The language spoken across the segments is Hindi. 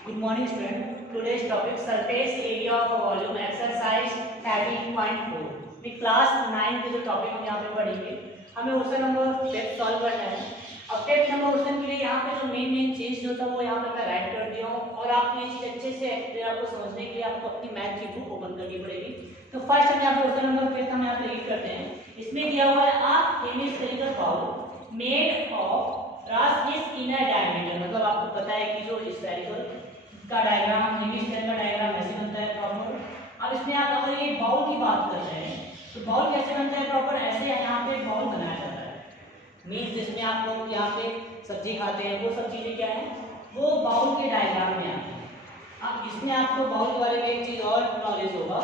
Good morning student. Today's topic surface area of a volume exercise 13.4 में क्लास 9 के जो टॉपिक हम यहाँ पे पढ़ेंगे हमें क्वेश्चन नंबर 5 सॉल्व करना है। अब 5 नंबर क्वेश्चन के लिए यहाँ पे जो मेन चीज जो था वो यहाँ पे मैं राइट कर दिया हूँ और आपको ये चीज अच्छे से आपको समझने के लिए आपको अपनी मैथ की बुक ओपन करनी पड़ेगी। तो फर्स्ट हम यहाँ पे क्वेश्चन नंबर 5 हम यहाँ पे रीड करते हैं। इसमें दिया हुआ है आप हेमिस्फेरिकल बाउल मेड ऑफ रास इज इन अ डायमीटर, मतलब आपको पता है कि जो स्फेरिकल का डायग्राम हेमिस्फीयर का डायग्राम ऐसे बनता है प्रॉपर। अब इसमें आप अगर ये बाउल की बात कर रहे हैं तो बाउल कैसे बनता है प्रॉपर, ऐसे यहाँ पे बाउल बनाया जाता है। मीन्स जिसमें आप लोग यहाँ पे सब्जी खाते हैं वो सब चीजें क्या है वो बाउल के डायग्राम में आती है। अब इसमें आपको बाउल के बारे में एक चीज और नॉलेज होगा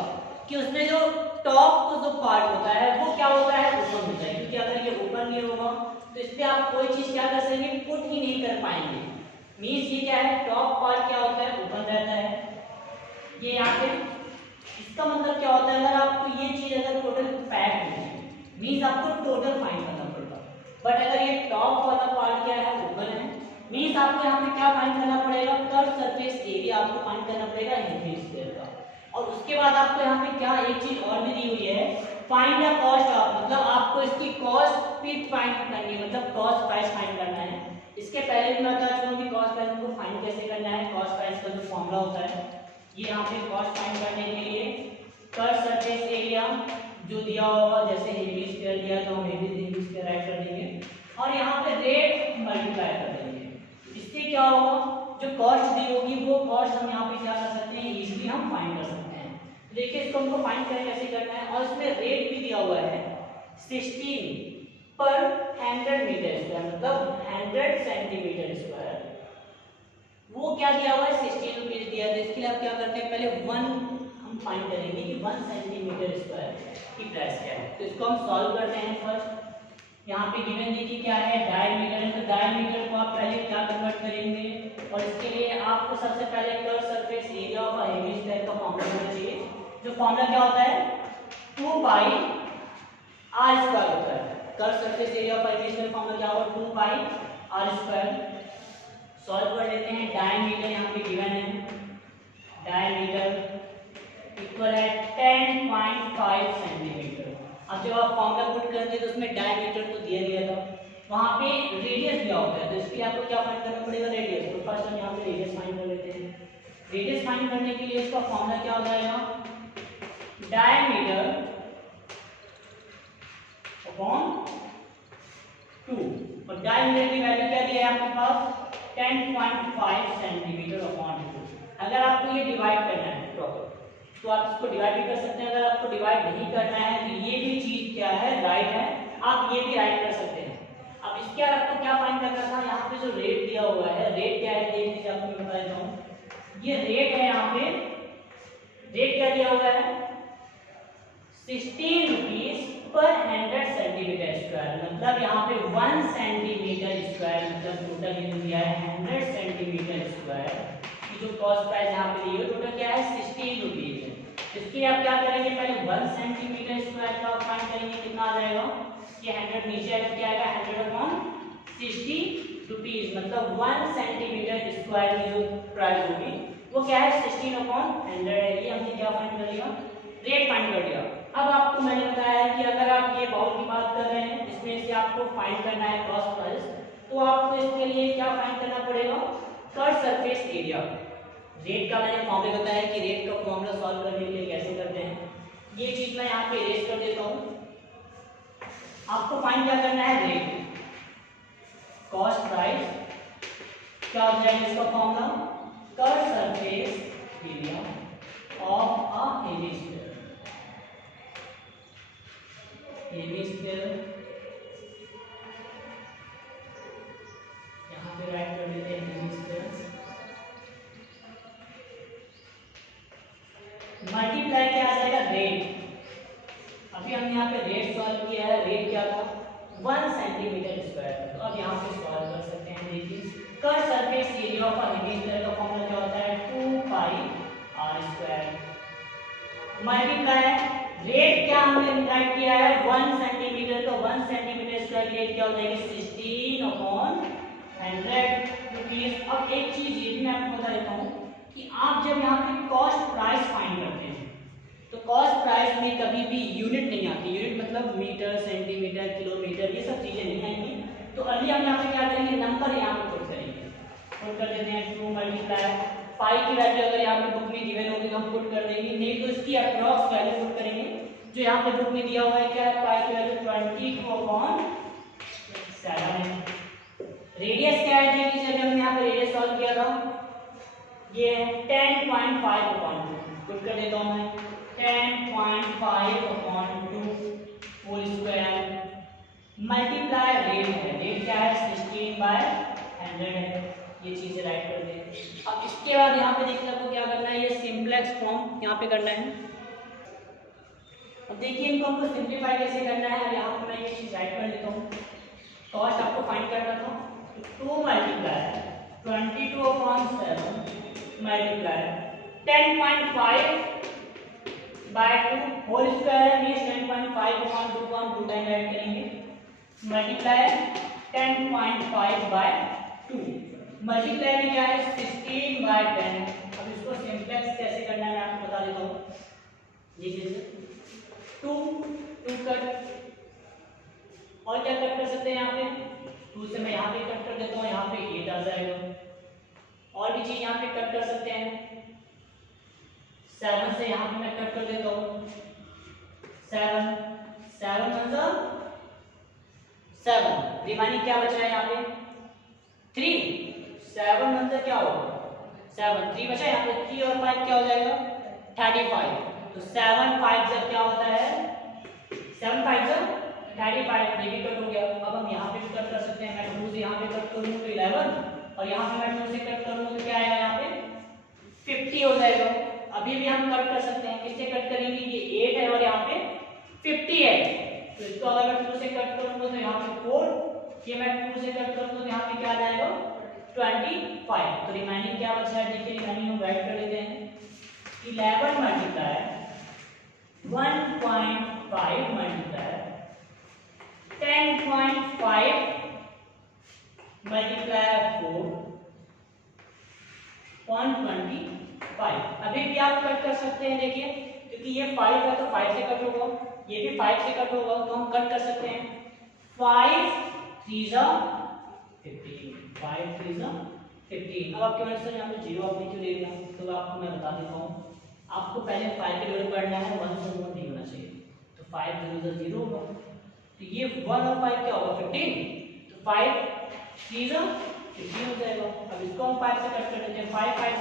कि उसमें जो टॉप जो पार्ट होता है वो क्या होता है ओपन होता है, क्योंकि अगर ये ओपन नहीं होगा तो इस पे आप कोई चीज क्या कर सकेंगे पुट ही नहीं कर पाएंगे। मीन्स ये क्या है टॉप पार्ट क्या होता है ओपन रहता है ये यहाँ पे। इसका मतलब क्या होता है अगर आपको ये चीज अगर टोटल पैक होगी मीन्स आपको टोटल फाइंड करना पड़ेगा, बट अगर ये टॉप वाला पार्ट क्या है ओपन है मीन्स आपको यहाँ पे क्या फाइंड करना पड़ेगा कर्व सरफेस एरिया आपको फाइंड करना पड़ेगा हेमिस्फीयर का। और उसके बाद आपको यहाँ पे क्या एक चीज और भी दी हुई है फाइंड द कॉस्ट ऑफ, मतलब आपको इसकी कॉस्ट फिर फाइंड करनी है, मतलब कॉस्ट प्राइस फाइंड करना है। इसके पहले भी मैं बता चुका हूं कि कॉस्ट प्राइस को फाइंड कैसे करना है। कॉस्ट प्राइस का जो फॉर्मूला होता है ये यहाँ पे कॉस्ट फाइंड करने के लिए कर्व सरफेस एरिया जो दिया होगा, जैसे हेमिस्फीयर दिया तो हम हेमिस्फीयर राइट कर देंगे और यहाँ पे रेट मल्टीप्लाई कर देंगे। इससे क्या होगा जो कॉस्ट दी होगी वो कॉस्ट हम यहाँ पे क्या कर सकते हैं इजीली हम फाइंड कर सकते हैं। देखिए इसको हमको फाइंड करें कैसे करना है और इसमें रेट भी दिया हुआ है 16 पर 100 मीटर स्क्वायर, मतलब 100 सेंटीमीटर स्क्वायर। वो क्या दिया हुआ है 16 रुपीज दिया है। इसके लिए आप क्या करते हैं पहले 1 हम फाइंड करेंगे कि 1 सेंटीमीटर स्क्वायर की प्राइस क्या है। तो इसको हम सॉल्व करते हैं। फर्स्ट यहाँ पे गिवन देखिए क्या है डायमीटर है, तो डायमीटर को आप पहले क्या कन्वर्ट करेंगे और इसके लिए आपको सबसे पहले curve surface area of a hemisphere का फॉर्मूला होना चाहिए। जो फॉर्मूला क्या होता है 2 पाई आर स्क्वायर होता है। Curve surface area of hemisphere formula क्या होगा 2 पाई आर स्क्वायर। सॉल्व कर लेते हैं। डायमीटर यहाँ पे गिवन है, डायमीटर इक्वल है 10.5 सेंटीमीटर। अब जब आप फॉर्मूला पुट करते हैं तो उसमें डायमीटर तो दिया गया था, वहां पे रेडियस दिया होता है, तो इसके लिए आपको क्या फाइंड करना पड़ेगा रेडियस। तो फर्स्ट हम यहाँ पे रेडियस फाइंड कर लेते हैं। रेडियस फाइंड करने के लिए इसका फॉर्मूला क्या हो जाएगा डायमीटर अपॉन 2 और डायमीटर की वैल्यू क्या दी है आपके पास 10.5 सेंटीमीटर अपॉन 2। अगर आपको ये डिवाइड करना है प्रॉपर तो आप इसको डिवाइड भी कर सकते हैं। अगर आपको डिवाइड नहीं करना है तो ये भी चीज क्या है राइट है, आप ये भी राइट कर सकते हैं। अब इसके बाद आपको क्या फाइंड करना था, यहाँ पे जो रेट दिया हुआ है रेट क्या है देख लीजिए, आपको मैं बता देता हूँ। ये रेट है, यहाँ पे रेट क्या दिया हुआ है 16 रुपीज पर 100 सेंटीमीटर स्क्वायर, मतलब यहाँ पे 1 सेंटीमीटर स्क्वायर, मतलब टोटल ये दिया है 100 सेंटीमीटर स्क्वायर की जो कॉस्ट प्राइस यहाँ पे दी है टोटल क्या है 16 रुपीज है। इसके लिए आप क्या करेंगे पहले 1 सेंटीमीटर स्क्वायर का फाइंड करेंगे, कितना आ जाएगा ये 100 नीचे आएगा क्या आएगा 100 अपॉन 60 रुपीज, मतलब 1 सेंटीमीटर स्क्वायर की जो प्राइस होगी वो क्या है 16 अपॉन 100 है। ये हमने क्या फाइंड कर लिया रेट फाइंड कर लिया। अब आपको मैंने बताया है कि अगर आप ये बाउल की बात कर रहे हैं इसमें से आपको फाइंड करना है कॉस्ट प्राइस, तो आपको इसके लिए क्या फाइंड करना पड़ेगा कर्व सरफेस एरिया। रेट का मैंने फॉर्मूला बताया कि रेट का फॉर्मूला सॉल्व करने के लिए कैसे करते हैं। ये चीज मैं यहाँ पे इरेज कर देता हूँ। आपको फाइंड क्या करना है रेट कॉस्ट प्राइस क्या हो जाएगा इसका formula curve surface area of a hemisphere. Hemisphere यहाँ पे राइट कर देते हैं हेमिस्फीयर मल्टीप्लाई क्या आ जाएगा रेट। अभी हमने यहाँ पे रेट सॉल्व किया है, रेट क्या था 1 सेंटीमीटर स्क्वायर, तो अब यहाँ पे सॉल्व कर सकते हैं। देखिए curve surface area of a hemisphere का फॉर्मूला क्या होता है 2 पाई आर स्क्वायर मल्टीप्लाई रेट क्या हमने राइट किया है 1 सेंटीमीटर, तो 1 सेंटीमीटर स्क्वायर की रेट क्या हो जाएगी 16 अपॉन 100 रुपीज। अब एक चीज ये भी मैं आपको बता देता हूँ कि आप जब यहाँ पे कॉस्ट प्राइस फाइंड करते हैं तो कॉस्ट प्राइस में कभी भी यूनिट नहीं आती। यूनिट मतलब मीटर, सेंटीमीटर, किलोमीटर, ये सब चीज़ें नहीं आएंगी। तो अभी हम यहाँ पे क्या करेंगे, नंबर यहाँ पे पुट करेंगे। पुट कर देते हैं 2 × 5 की वैल्यू अगर यहाँ पे बुक में गिवन होगी तो हम पुट कर देंगे, नहीं तो इसकी अप्रॉक्स वैल्यू पुट करेंगे। जो यहाँ पे बुक में दिया हुआ है क्या है, पाई की वैल्यू 22/7 है। रेडियस क्या है, देखिए जब हम यहाँ पे रेडियस सॉल्व किया था, ये है 10.5/2। पुट कर देता हूँ मैं 10.5/2 होल स्क्वायर मल्टीप्लाई रेट है। रेट क्या है, 16/100 है। ये चीजें राइट कर देंगे। अब इसके बाद यहाँ पे देखिए आपको क्या करना है, ये सिंपलेक्स फॉर्म यहाँ पे करना है। अब देखिए इनको हमको सिंप्लीफाई कैसे करना है। यहाँ पे मैं ये चीज राइट कर लेता हूँ। कॉस्ट आपको फाइंड करना था, तो 2 × 22/7 मल्टीप्लाई 10.5/2 होल स्क्वायर मींस 10.5/2 को हम 2 टाइम ऐड करेंगे, मल्टीप्लाई 10.5/2 मल्टीप्लाई में क्या है 16/10। अब इसको सिंप्लेक्स कैसे करना है मैं आपको बता देता हूँ। देखिए 2 कट, और क्या कट कर सकते हैं यहाँ पे, 2 से मैं यहाँ पे कट कर देता हूँ, यहाँ पे 8 आ जाएगा। और भी चीज यहाँ पे कट कर सकते हैं, 7 से यहाँ पे मैं कट कर देता हूँ, 7 मतलब 7, रिमाइनिंग क्या बचा है यहाँ पे 3। 7 मतलब क्या होगा 7, 3 बचा यहाँ पे, 3 और 5 क्या हो जाएगा 35। तो 7 5 जब क्या होता है 7 5 जब 35, ये भी कट हो गया। अब हम यहाँ पे कट कर सकते हैं, मैं 2 से यहाँ पे कट करूँ तो 11, और यहाँ पे मैं 2 से कट करूँ तो क्या आएगा यहाँ पे 50 हो जाएगा। अभी भी हम कट कर सकते हैं, किससे कट करेंगे, ये 8 है और यहाँ पे 50 है, तो इसको अगर मैं 2 से कट करूँगा तो यहाँ पे 4, ये मैं 2 से कट करूँगा तो यहाँ पे क्या आ जाएगा 25। तो रिमाइनिंग क्या बचा है, देखिए रिमाइनिंग हम राइट कर लेते हैं, 11 मल्टीप्लाई 1.5 मल्टीप्लाई 10.5 मल्टीप्लाई 4.25। अभी भी आप कट कर सकते हैं, देखिए क्योंकि ये 5 है तो 5 से कट होगा, ये भी 5 से कट होगा, तो हम कट कर सकते हैं। 5 3 15, 5 3 15। अब आपके मन से यहाँ पे 0 आपने क्यों ले लिया, तो आपको मैं बता देता हूँ। आपको पहले 5 के वैल्यू पढ़ना है, 1 से 1 नहीं होना चाहिए, तो 5 0 0 होगा, तो ये 1 और 5 क्या होगा 15, तो 5 3 15 हो जाएगा। अब इसको हम 5 से कट कर देते हैं, 5 5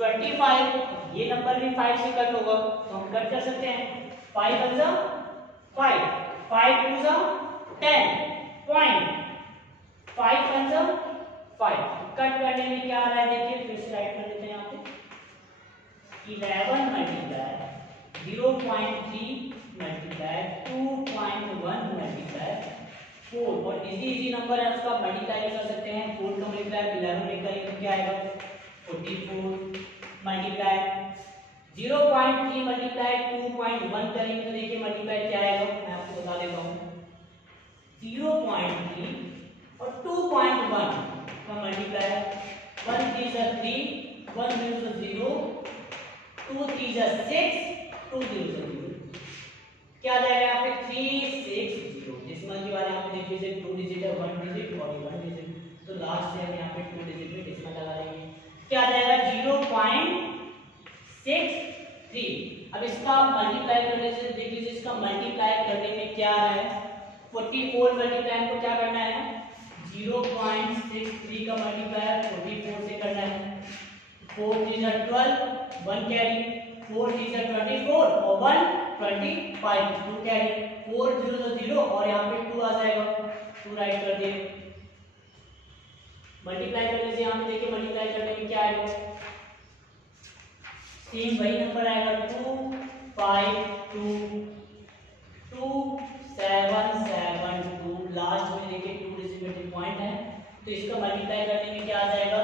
25, ये नंबर भी 5 से कट होगा, तो हम कट कर सकते हैं। 5 1 5, 5 2 10 पॉइंट, 5 1 5। कट करने में क्या आ रहा है, देखिए फिर से राइट कर देते हैं यहाँ पे, 11 मल्टीप्लाई 0.3 मल्टीप्लाई 2.1 मल्टीप्लाई 4, और इजी नंबर है उसका मल्टीप्लाई कर सकते हैं। 4 का मल्टीप्लाई 11 लेकर तो क्या आएगा 44 मल्टीप्लाई 0.3 मल्टीप्लाई 2.1 करेंगे तो देखिए मल्टीप्लाई क्या आएगा, मैं आपको बता देता हूँ। 0.3 और 2.1 का मल्टीप्लाई 1 3 3, 1 0 0, 2 3 6, 2 0 0, क्या आ जाएगा यहाँ पे 3 6 0। डेसिमल की बात यहाँ पे देखिए 2 डिजिट है, 1 डिजिट और 1 डिजिट, तो लास्ट से हम यहाँ पे 2 डिजिट में डेसिमल लगा लेंगे, क्या आ जाएगा 0.63। अब इसका मल्टीप्लाई करने से देख लीजिए, इसका मल्टीप्लाई करने में क्या है 44 मल्टीप्लाई को क्या करना है 0.63 का मल्टीप्लाई 44 से करना है। 4 3 12, 1 कैरी, 4 3 24 और 1 25, 2 कैरी, 4 0 0 और यहाँ पे 2 आ जाएगा, 2 राइट कर दिए। मल्टीप्लाई करने से यहाँ पे देखिए मल्टीप्लाई करने में क्या आएगा, सेम वही नंबर आएगा 2 5 2 2 7 7 2, लास्ट में देखिए 2 डिजिट पॉइंट है, तो इसका मल्टीप्लाई करने में क्या आ जाएगा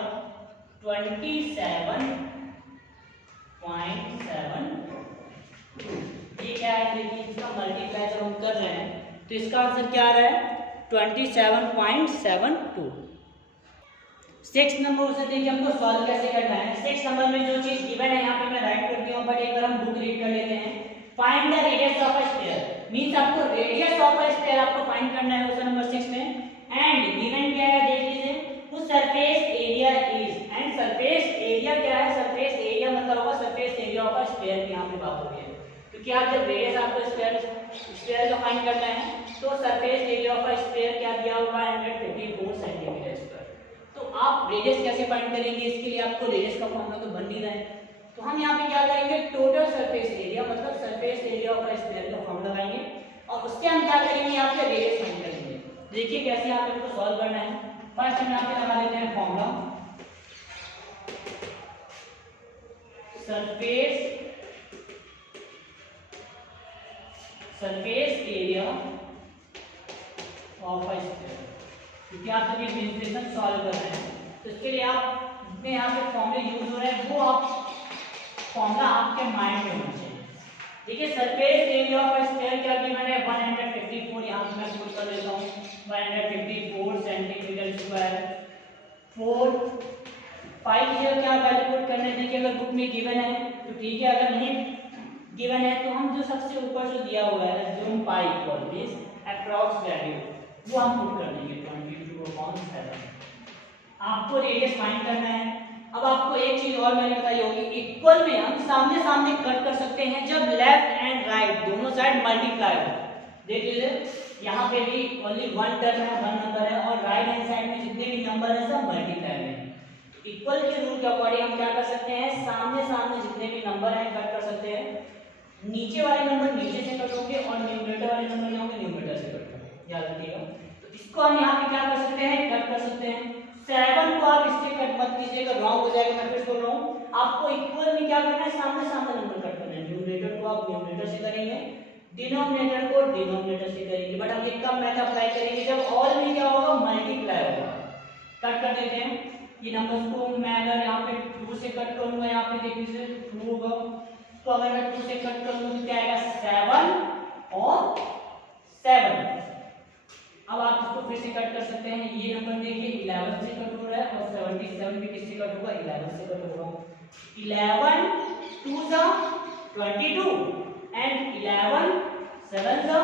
27.72। ये क्या है, देखिए इसका मल्टीप्लाई जब हम कर रहे हैं तो इसका आंसर क्या आ रहा है 27.72। 6 नंबर से देखिए हमको सॉल्व कैसे करना है। 6 नंबर में जो चीज गिवन है यहाँ पे मैं राइट कर दिया हूँ, बट एक बार हम बुक रीड कर लेते हैं। Find the radius of a sphere, means आपको रेडियस ऑफ अ स्फीयर आपको फाइंड करना है क्वेश्चन नंबर 6 में। एंड गिवन क्या है देख लीजिए, उस surface area is, and surface area क्या है, सरफेस एरिया मतलब होगा surface area of a sphere की यहाँ पे बात हो रही है, क्योंकि आप जब रेडियस आपको स्फीयर का फाइंड करना है तो surface area of a sphere क्या दिया हुआ है 154 सेंटीमीटर स्क्वायर। तो आप रेडियस कैसे फाइंड करेंगे, इसके लिए आपको रेडियस का फॉर्मूला तो बन नहीं रहा है, तो हम यहाँ पे क्या करेंगे, टोटल सरफेस एरिया मतलब surface area of a sphere का फॉर्मूला लगाएंगे और उससे हम क्या करेंगे, यहाँ पे रेडियस फाइंड करेंगे। देखिए कैसे यहाँ पे हमको सॉल्व करना है। फर्स्ट हम यहाँ पे लगा लेते हैं formula, surface area of a sphere, क्योंकि आप जब ये डिफरेंशिएशन सॉल्व कर रहे हैं तो इसके लिए आप जितने यहाँ पे फॉर्मूले यूज हो रहे हैं वो आप फॉर्मूला आपके माइंड में होना चाहिए। देखिए surface area of a sphere क्या कि मैंने 154 यहाँ पे मैं पुट कर देता हूँ 154 सेंटीमीटर स्क्वायर। 4 5 की क्या वैल्यू पुट करने, देखिए अगर बुक में गिवन है तो ठीक है, अगर नहीं गिवन है तो हम जो सबसे ऊपर जो दिया हुआ है जो pi equal this approx value वो हम पुट कर देंगे 22/7। आपको रेडियस फाइंड करना है। अब आपको एक चीज और मैंने बताई होगी, इक्वल में हम सामने सामने कट कर सकते हैं जब लेफ्ट एंड राइट दोनों साइड मल्टीप्लाई हो। देख लीजिए यहाँ पे भी ओनली 1 टर्म है, 1 नंबर है, और राइट हैंड साइड में जितने भी नंबर है सब मल्टीप्लाई में। इक्वल के रूल के अकॉर्डिंग हम क्या कर सकते हैं, सामने सामने जितने भी नंबर हैं कट कर सकते हैं। नीचे वाले नंबर नीचे से कट होंगे और न्यूमरेटर वाले नंबर यहाँ होंगे न्यूमरेटर से कट होंगे, याद रखिएगा। तो इसको हम यहाँ पे क्या कर सकते हैं, कट कर सकते हैं। 7 को आप इससे कट मत कीजिएगा, रॉन्ग हो जाएगा, मैं फिर बोल रहा हूँ। आपको इक्वल में क्या करना है, सामने सामने नंबर कट करना है। न्यूमरेटर को आप न्यूमरेटर से करेंगे, डिनोमिनेटर को डिनोमिनेटर से करेंगे, बट हम ये कब मेथड अप्लाई करेंगे जब ऑल में क्या होगा, मल्टीप्लाई होगा। कट कर देते हैं ये नंबर्स को। मैं अगर यहाँ पे 2 से कट करूंगा, यहाँ पे देख लीजिए 2 होगा, तो अगर मैं 2 से कट करूंगा तो क्या आएगा 7 और 7। अब आप इसको फिर से कट कर सकते हैं। ये नंबर देखिए 11 से कट हो रहा है और 77 भी किससे कट होगा, 11 से कट होगा। 11 2 जा 22 एंड 11 7 जा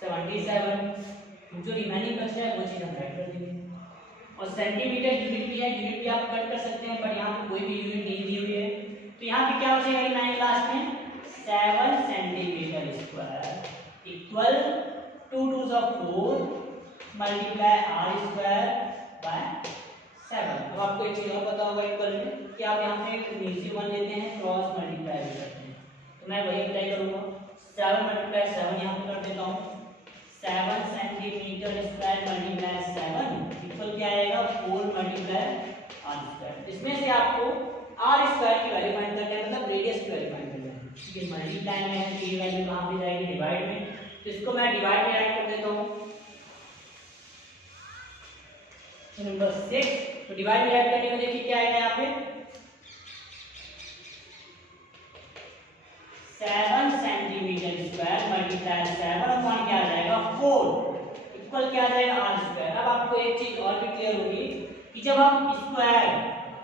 77। जो रिमेनिंग बच रहा है वो चीज हम ऐड कर देंगे। और सेंटीमीटर यूनिट भी है, यूनिट भी आप कट कर सकते हैं, बट यहाँ पे कोई भी यूनिट नहीं दी हुई है, तो यहाँ पे क्या बचेगा रिमेनिंग लास्ट में 7 सेंटीमीटर स्क्वायर इक्वल 2 2 जा 4 मल्टीप्लाई r स्क्वायर बाय 7। तो आपको एक चीज और पता होगा इक्वल में कि आप यहाँ पे नीचे 1 लेते हैं, क्रॉस मल्टीप्लाई करते हैं, तो मैं वही अप्लाई करूंगा। 7 मल्टीप्लाई 7 यहाँ पे कर देता हूँ, 7 सेंटीमीटर स्क्वायर मल्टीप्लाई 7 इक्वल क्या आएगा 4 मल्टीप्लाई r स्क्वायर। इसमें से आपको r स्क्वायर की वैल्यू फाइंड करना है, मतलब रेडियस की वैल्यू फाइंड करना है। ये मल्टीप्लाई में है तो ये वैल्यू कहाँ पे जाएगी, डिवाइड में, तो इसको मैं डिवाइड में ऐड कर देता हूँ। नंबर 6 तो डिवाइड में ऐड करने में देखिए क्या आएगा यहाँ पे 7 सेंटीमीटर स्क्वायर मल्टीप्लाई 7 अपॉन क्या आ जाएगा 4 इक्वल क्या आ जाएगा r स्क्वायर। अब आपको एक चीज और भी क्लियर होगी कि जब हम स्क्वायर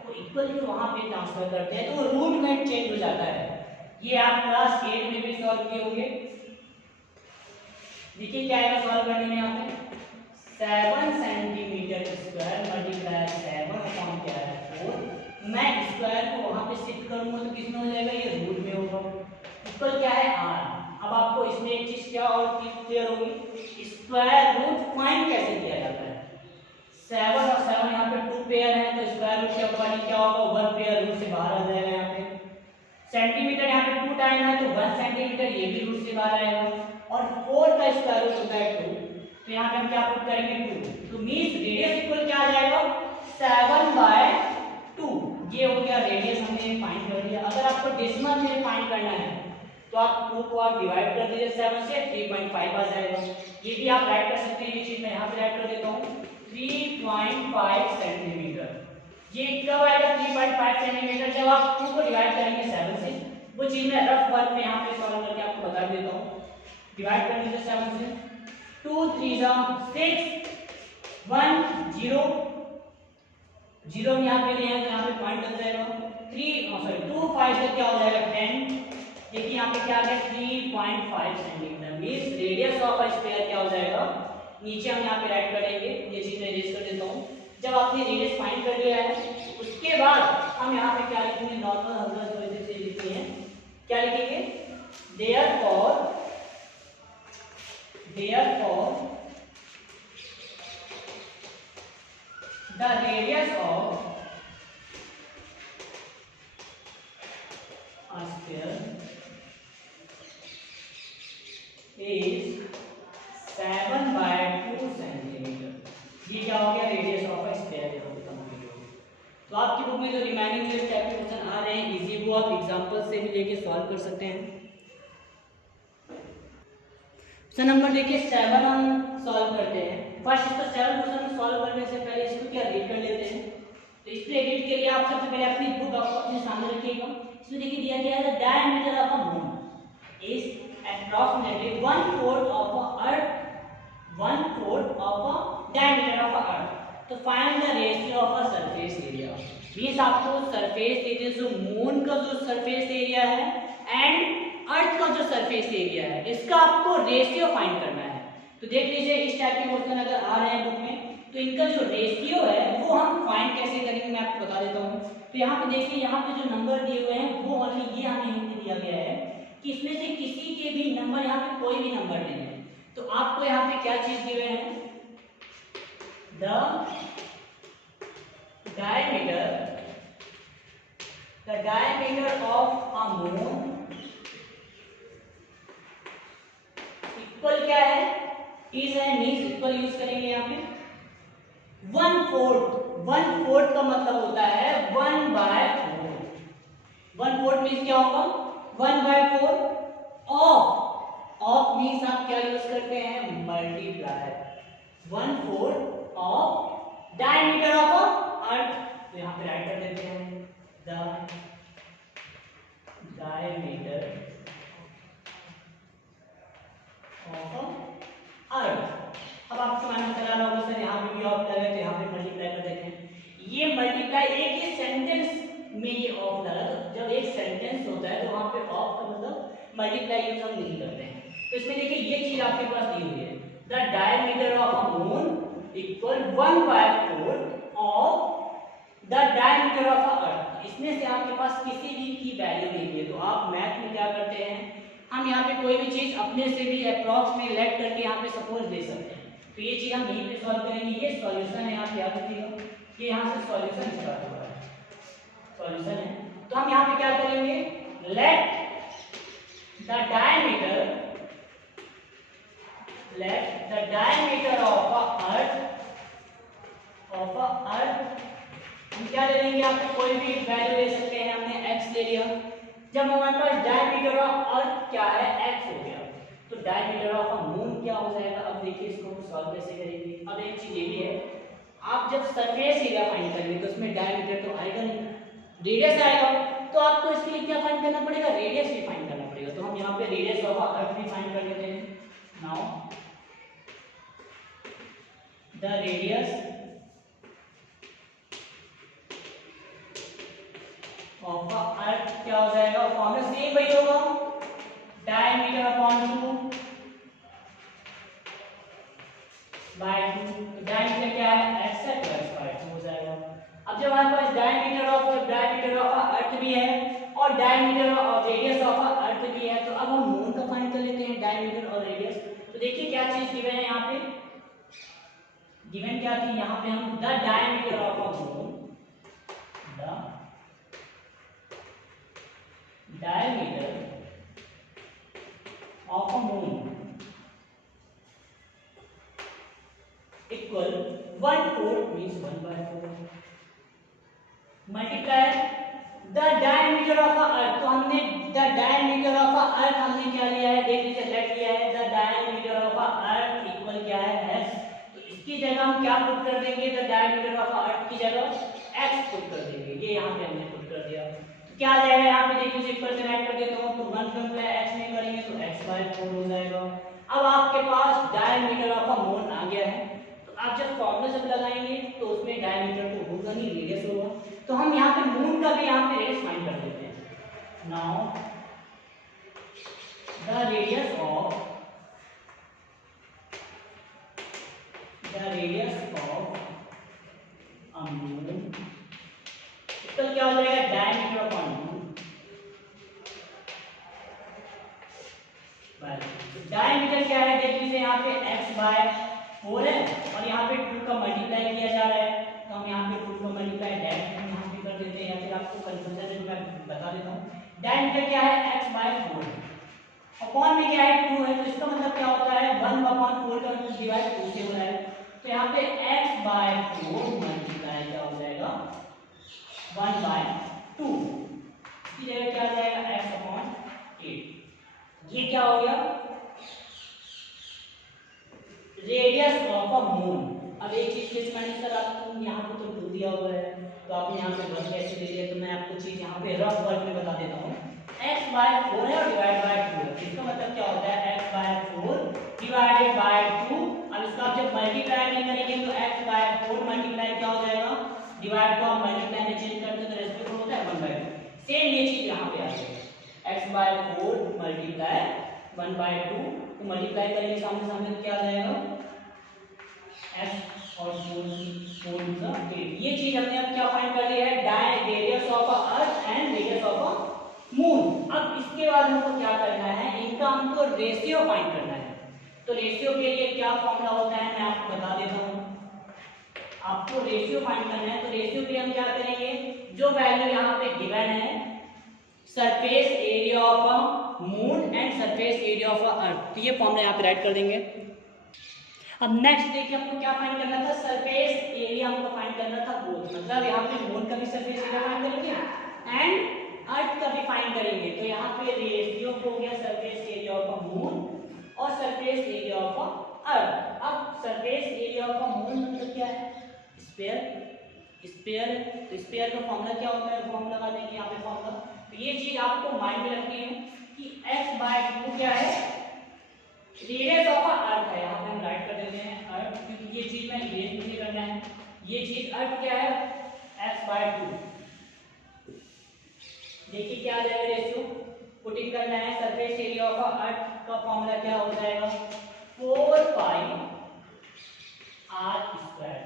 को इक्वल के वहां पे ट्रांसफर करते हैं तो रूट में चेंज हो जाता है। ये आप क्लास 8 में भी सॉल्व किए होंगे। देखिए क्या आएगा सॉल्व करने में यहाँ पे 7 सेंटीमीटर स्क्वायर मल्टीप्लाई 7 अपॉन क्या है 4। मैं स्क्वायर को वहां पे शिफ्ट करूंगा तो किसमें हो जाएगा, ये रूट में होगा। इक्वल क्या है r। अब आपको इसमें एक चीज क्या और क्लियर होगी, स्क्वायर रूट फाइंड कैसे किया जाता है। 7 और 7 यहाँ पे 2 पेयर है तो स्क्वायर रूट के अकॉर्डिंग क्या होगा 1 पेयर रूट से बाहर आ जाएगा। यहाँ पे सेंटीमीटर यहाँ पे 2 टाइम है तो 1 सेंटीमीटर ये भी रूट से बाहर आएगा, और 4 का स्क्वायर रूट होता है 2, तो यहाँ पे हम क्या पुट करेंगे 2, तो मींस रेडियस इक्वल क्या आ जाएगा 7/2। ये हो गया रेडियस, हमने फाइंड कर लिया। अगर आपको डेसिमल में फाइंड करना है तो आप 2 को आप डिवाइड कर दीजिए 7 से 3.5 आ जाएगा। ये भी आप राइट कर सकते हैं, ये चीज मैं यहाँ पे राइट कर देता हूँ 3.5 सेंटीमीटर। ये कब आएगा 3.5 सेंटीमीटर, जब आप 2 को डिवाइड करेंगे 7 से। वो चीज मैं रफ वर्क में यहाँ पे सॉल्व करके आपको बता देता हूँ। डिवाइड कर दीजिए 7 से, 2 3 जा 6 1 0 जीरो हम यहाँ पे लिए हैं तो यहाँ पे पॉइंट लग जाएगा। 2 5 तक क्या हो जाएगा 10। देखिए यहाँ पे क्या आ गया 3.5 centimetre means radius of a sphere क्या हो जाएगा, नीचे हम यहाँ पे राइट करेंगे, ये चीज मैं रेज कर देता हूँ। जब आपने रेडियस फाइंड कर लिया है उसके बाद हम यहाँ पे क्या लिखेंगे, नॉर्मल हम लोग से लिखते हैं, क्या लिखेंगे, therefore the radius of a sphere is 7/2 centimetre. ये क्या हो गया, radius of a sphere complete हो गया। तो आपकी बुक में जो रिमेनिंग जो चैप्टर क्वेश्चन आ रहे हैं इजी, वो आप एग्जांपल से भी लेके सॉल्व कर सकते हैं। क्वेश्चन नंबर देखिए 7 हम सॉल्व करते हैं। फर्स्ट इसको 7 क्वेश्चन सॉल्व करने से पहले इसको क्या रीड कर लेते हैं। तो इसके रीड के लिए आप सबसे पहले अपनी बुक आपको अपने सामने रखिएगा। इसमें देखिए दिया गया है the diameter of a moon is approximately 1/4 of a earth, 1/4 of a diameter of a earth. तो find the ratio of a surface area. Means आपको सरफेस एरिया जो मून का जो सरफेस एरिया है एंड अर्थ का जो सरफेस एरिया है इसका आपको रेशियो फाइंड करना है। तो देख लीजिए इस टाइप के क्वेश्चन अगर आ रहे हैं बुक में तो इनका जो रेशियो है वो हम फाइंड कैसे करेंगे मैं आपको बता देता हूँ। तो यहाँ पे देखिए, यहाँ पे जो नंबर दिए हुए हैं वो ओनली ये हमें हिंट दिया गया है कि इसमें से किसी के भी नंबर, यहाँ पे कोई भी नंबर नहीं है। तो आपको यहाँ पे क्या चीज दिए हुए हैं, the diameter of a moon equal क्या है, इज है, मींस इक्वल यूज करेंगे यहाँ पे 1/4 का मतलब होता है 1/4। 1/4 मींस क्या होगा 1/4 ऑफ मींस आप क्या यूज करते हैं, multiply 1/4 of diameter of a earth. तो यहाँ पे राइट कर देते हैं द डायमीटर ऑफ अर्थ। अब आपको मालूम चला रहा होगा सर यहाँ पे भी ऑफ लगा है तो यहाँ पे मल्टीप्लाई कर देते हैं। ये मल्टीप्लाई एक ही सेंटेंस में ये ऑफ लगा, तो जब एक सेंटेंस होता है तो वहाँ पे ऑफ का मतलब मल्टीप्लाई यूज हम नहीं करते हैं। तो इसमें देखिए ये चीज आपके पास दी हुई है, the diameter of a moon equal 1/4 of the diameter of a earth. इसमें से आपके पास किसी भी की वैल्यू नहीं है तो आप मैथ में क्या करते हैं, हम यहाँ पे कोई भी चीज अपने से भी अप्रॉक्स में लेट करके यहाँ पे सपोज दे सकते हैं। तो ये चीज हम यहीं पे सॉल्व करेंगे। ये सॉल्यूशन है, यहाँ पे याद रखिएगा कि यहाँ से सॉल्यूशन स्टार्ट हो रहा है, सॉल्यूशन है। तो हम यहाँ पे क्या करेंगे, let the diameter of a earth हम क्या ले लेंगे, आपको कोई भी वैल्यू ले सकते हैं। हमने x ले लिया, जब हमारे पास डायमीटर ऑफ अर्थ क्या है x हो गया तो डायमीटर ऑफ अ मून क्या हो जाएगा। अब देखिए इसको सॉल्व कैसे करेंगे। अब एक चीज ये भी है, आप जब सरफेस एरिया फाइंड करेंगे तो उसमें डायमीटर तो आएगा नहीं, रेडियस आएगा। तो आपको इसके लिए क्या फाइंड करना पड़ेगा, रेडियस भी फाइंड करना पड़ेगा। तो हम यहाँ पे रेडियस ऑफ अर्थ भी फाइंड कर लेते हैं। Now the radius of earth क्या हो जाएगा, फॉर्मूला सेम वही होगा, डायमीटर अपॉन 2 बाय 2। डायमीटर क्या है x है तो x बाय 2 हो जाएगा। अब जब हमारे पास डायमीटर ऑफ अर्थ भी है और डायमीटर और रेडियस ऑफ अर्थ भी है तो अब हम मून का फाइंड कर लेते हैं, डायमीटर और रेडियस। तो देखिए क्या चीज गिवन है, यहाँ पे गिवन क्या थी, यहाँ पे हम the diameter of a moon, the diameter of a moon equal 1/4 means 1/4 multiply the diameter of a earth. तो हमने the diameter of a earth हमने क्या लिया है, देख लीजिए लेट लिया है, the diameter of a earth equal क्या है x। तो इसकी जगह हम क्या पुट कर देंगे, द डायमीटर ऑफ अ अर्थ की जगह x पुट कर देंगे। ये यहाँ पे हमने पुट कर दिया तो क्या आ जाएगा, यहाँ पे देख लीजिए इक्वल से राइट कर देता हूँ तो 1 x में करेंगे तो x/4 हो जाएगा। अब आपके पास डायमीटर ऑफ अ मून आ गया है। तो आप जब फॉर्मूला जब लगाएंगे तो उसमें डायमीटर तो होगा नहीं, रेडियस होगा। तो हम यहाँ पे मून का भी यहाँ पे रेडियस फाइंड कर लेते हैं। Now the radius of a moon, इसका क्या हो जाएगा, डायमीटर अपॉन मून। डायमीटर क्या है, देख लीजिए यहाँ पे x/4 है और यहाँ पे 2 का मल्टीप्लाई किया जा रहा है, तो हम यहाँ पे 2 का मल्टीप्लाई डायरेक्ट हम यहाँ पे कर देते हैं, या फिर आपको कंफ्यूजन है मैं बता देता हूँ। डायमीटर क्या है, x/4 अपॉन में क्या है 2 है, तो इसका मतलब क्या होता है 1/4 का मतलब डिवाइड 2 से हो रहा है, तो यहाँ पे x/4 मल्टीप्लाई क्या हो जाएगा 1/2, इसकी जगह क्या आ जाएगा x/8। ये क्या हो गया, रेडियस ऑफ अ मून। अब एक चीज कैसे मैंने सर आपको यहाँ पे तो 2 दिया हुआ है, तो आपने यहाँ पे वर्क कैसे दे दिया, तो मैं आपको चीज यहाँ पे रफ वर्क में बता देता हूँ। x/4 है और डिवाइड बाय 2 है, इसका मतलब क्या होता है x/4 डिवाइडेड बाय 2। अब इसका आप जब मल्टीप्लाई नहीं करेंगे तो x/4 मल्टीप्लाई क्या हो जाएगा, डिवाइड को आप मल्टीप्लाई में चेंज करते हैं तो रेसिप्रोकल होता है 1/2। सेम ये चीज यहाँ पे आ जाएगी, x/4 मल्टीप्लाई 1/2, तो मल्टीप्लाई करेंगे सामने सामने तो क्या आ जाएगा x और 4 ये चीज हमने अब क्या फाइंड कर लिया है, radius of a earth and radius of a moon. अब इसके बाद हमको क्या करना है, इनका हमको रेशियो फाइंड करना है। तो रेशियो के लिए क्या फॉर्मूला होता है मैं आपको बता देता हूँ। आपको रेशियो फाइंड करना है, तो रेशियो के लिए हम क्या करेंगे, जो वैल्यू यहाँ पे गिवन है surface area of a moon and surface area of a earth, तो ये फॉर्मूला यहाँ पे राइट कर देंगे। अब नेक्स्ट देखिए हमको क्या फाइंड करना था, सरफेस एरिया हमको फाइंड करना था बोथ, मतलब यहाँ पे मून का भी सरफेस एरिया फाइंड करेंगे एंड अर्थ का भी फाइंड करेंगे। तो यहाँ पे रेशियो हो गया surface area of a moon और सरफेस एरिया ऑफ अ अर्थ। अब surface area of a moon मतलब क्या है, स्फीयर, स्फीयर, तो स्फीयर का फॉर्मूला क्या होता है, फॉर्मूला लगा देंगे यहाँ पे फॉर्मूला। तो ये चीज आपको माइंड में रखनी है कि x/2 क्या है, रेडियस ऑफ अर्थ है, यहाँ पे हम राइट कर देते हैं अर्थ, क्योंकि ये चीज में इरेज नहीं करना है। ये चीज अर्थ क्या है, x/2। देखिए क्या आ जाएगा रेशियो, पुटिंग करना है सरफेस एरिया ऑफ अर्थ का फॉर्मूला क्या हो जाएगा 4πr²।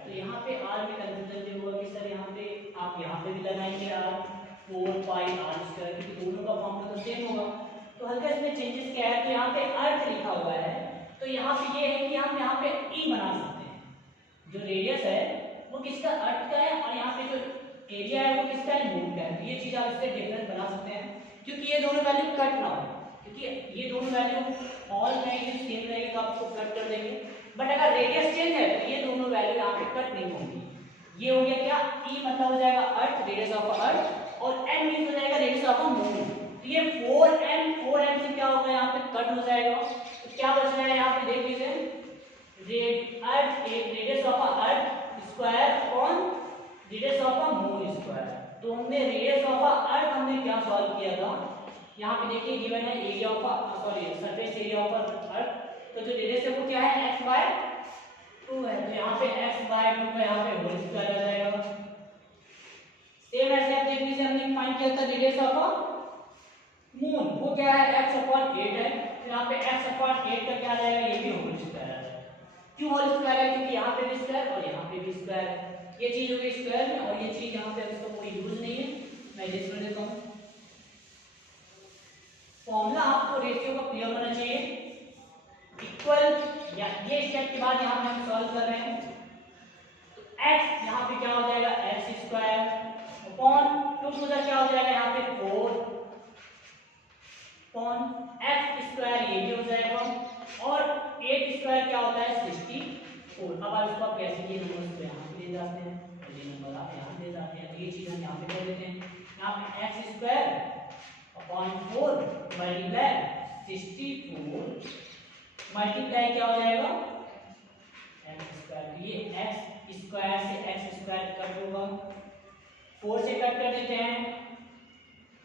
तो यहाँ पे r में कंफ्यूजन जो हुआ कि सर यहाँ पे आप यहाँ पे भी लगाएंगे r 4πr², क्योंकि दोनों का फॉर्मूला तो सेम होगा। तो हल्का इसमें चेंजेस क्या है, तो यहाँ पे अर्थ लिखा हुआ है, तो यहाँ पे ये है कि हम यहाँ पे ई बना सकते हैं, जो रेडियस है वो किसका, अर्थ का है, और यहाँ पे जो एरिया है वो किसका है, मून का है। तो ये चीज आप इससे डिफरेंस बना सकते हैं, क्योंकि ये दोनों वैल्यू कट ना हो, क्योंकि ये दोनों वैल्यू ऑल रहेगी सेम रहेगी तो आपको कट कर देंगे, बट अगर रेडियस चेंज है तो ये दोनों वैल्यू यहाँ पे कट नहीं होंगी। ये हो गया क्या, ई मतलब हो जाएगा अर्थ, रेडियस ऑफ अर्थ, और एम मींस हो जाएगा रेडियस ऑफ मून। तो ये 4m से क्या होगा, यहाँ पे कट हो जाएगा, तो क्या बच रहा है यहाँ पे देख लीजिए, अर्थ radius of earth square upon radius of moon square. तो हमने रेडियस ऑफ अर्थ हमने क्या सॉल्व किया था, यहाँ पे देखिए गिवन है area of surface area of earth, तो जो रेडियस है वो क्या है x/2 है, तो यहाँ पे x/2 का यहाँ पे होल स्क्वायर आ जाएगा। सेम ऐसे आप देख लीजिए हमने फाइंड किया था रेडियस ऑफ मून, वो क्या है x/8 है, तो यहाँ पे x/8 का क्या आ जाएगा, ये भी होल स्क्वायर आ जाएगा। क्यों होल स्क्वायर है, क्योंकि यहाँ पे भी स्क्वायर और यहाँ पे भी स्क्वायर है, ये चीज हो गई स्क्वायर में, और ये चीज यहाँ पे अब इसका कोई यूज नहीं है, मैं इरेज कर देता हूँ। फॉर्मूला आपको रेशियो का क्लियर होना चाहिए, इक्वल, या ये स्टेप के बाद यहाँ पे हम सॉल्व कर रहे हैं, तो x यहाँ पे क्या हो जाएगा x² अपॉन 2 क्या हो जाएगा यहाँ पे 4 अपॉन x², ये भी हो जाएगा, और 8² क्या होता है 64। अब आप इसको कैसे, ये नंबर को यहाँ पे दे जाते हैं और ये नंबर आप यहाँ दे जाते हैं, तो ये चीज हम यहाँ पे कर देते हैं, यहाँ पे x² अपॉन 4 मल्टीप्लाई 64 मल्टीप्लाई क्या हो जाएगा x², ये x² से x² कट होगा, 4 से कट कर देते हैं,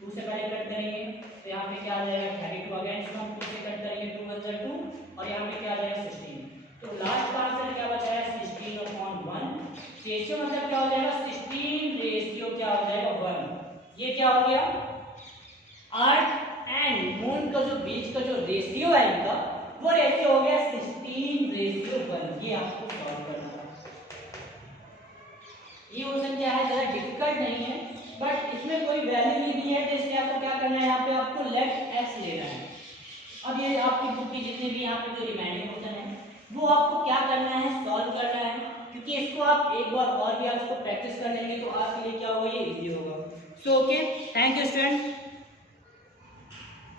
2 से पहले कट करेंगे, तो यहाँ पे क्या आ जाएगा 32, अगेन इसको हम 2 से कट करेंगे, 2 1 2, और यहाँ पे क्या आ जाएगा 16, तो लास्ट का आंसर क्या बचा है 16/1। रेशियो मतलब क्या हो जाएगा 16 रेशियो क्या हो जाएगा 1। ये क्या हो गया अर्थ एंड मून का जो बीच का जो रेशियो है इनका वो रेशियो हो गया 16/1। ये आपको सॉल्व करना है। ये क्वेश्चन क्या है जरा डिफिकल्ट नहीं है बट इसमें कोई वैल्यू नहीं दी है तो इसलिए आपको क्या करना है यहाँ पे आपको लेट एक्स लेना है। अब ये आपकी बुक की जितने भी यहाँ पे जो रिमाइंडिंग क्वेश्चन है वो आपको क्या करना है सॉल्व करना है क्योंकि इसको आप एक बार और भी आप इसको प्रैक्टिस कर लेंगे तो आपके लिए क्या होगा ये इजी होगा। So okay thank you student.